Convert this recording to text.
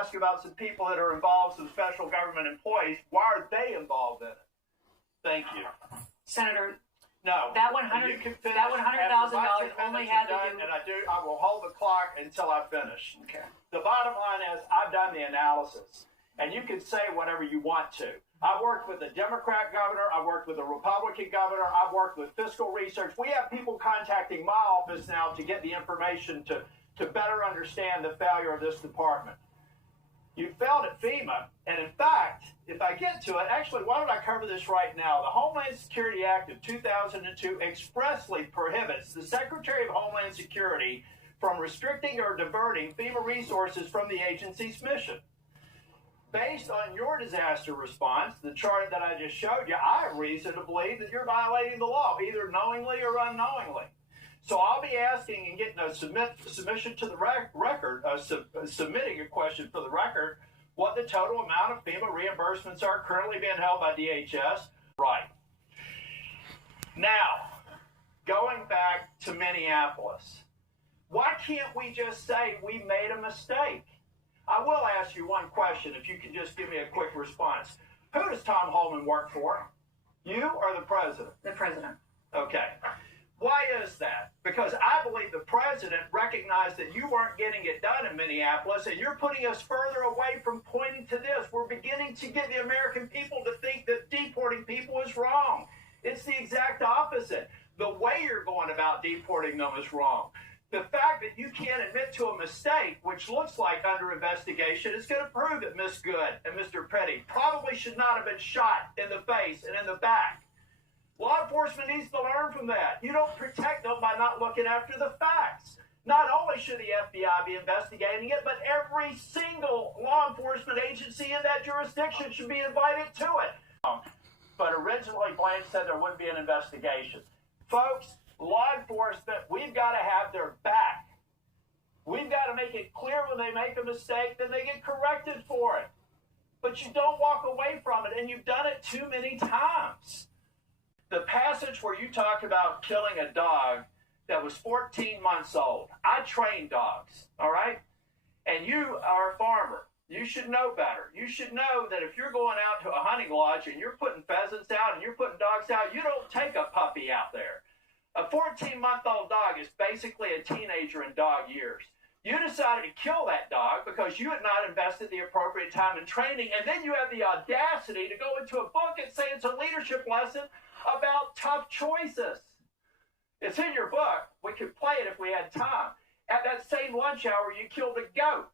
ask about some people that are involved, some special government employees. Why are they involved in it? Thank you. Senator, no. That $100,000 only had to do. And I will hold the clock until I finish. Okay. The bottom line is I've done the analysis, and you can say whatever you want to. I worked with a Democrat governor. I worked with a Republican governor. I've worked with fiscal research. We have people contacting my office now to get the information to better understand the failure of this department. You failed at FEMA, and in fact, if I get to it, actually, why don't I cover this right now? The Homeland Security Act of 2002 expressly prohibits the Secretary of Homeland Security from restricting or diverting FEMA resources from the agency's mission. Based on your disaster response, the chart that I just showed you, I have reason to believe that you're violating the law, either knowingly or unknowingly. So I'll be asking and getting a submission to the record, submitting a question for the record, what the total amount of FEMA reimbursements are currently being held by DHS. Right. Now, going back to Minneapolis, why can't we just say we made a mistake? I will ask you one question, if you can just give me a quick response. Who does Tom Homan work for? You or the president? The president. Okay. Why is that? Because I believe the president recognized that you weren't getting it done in Minneapolis, and you're putting us further away from pointing to this. We're beginning to get the American people to think that deporting people is wrong. It's the exact opposite. The way you're going about deporting them is wrong. The fact that you can't admit to a mistake, which looks like under investigation, is going to prove that Ms. Good and Mr. Petty probably should not have been shot in the face and in the back. Law enforcement needs to learn from that. You don't protect them by not looking after the facts. Not only should the FBI be investigating it, but every single law enforcement agency in that jurisdiction should be invited to it. But originally, Blanche said there wouldn't be an investigation. Folks, law enforcement, we've got to have their back. We've got to make it clear when they make a mistake, then they get corrected for it. But you don't walk away from it, and you've done it too many times. The passage where you talk about killing a dog that was 14 months old. I train dogs, all right? And you are a farmer. You should know better. You should know that if you're going out to a hunting lodge and you're putting pheasants out and you're putting dogs out, you don't take a puppy out there. A 14-month-old dog is basically a teenager in dog years. You decided to kill that dog because you had not invested the appropriate time in training, and then you have the audacity to go into a book and say it's a leadership lesson about tough choices. It's in your book. We could play it if we had time. At that same lunch hour, you killed a goat.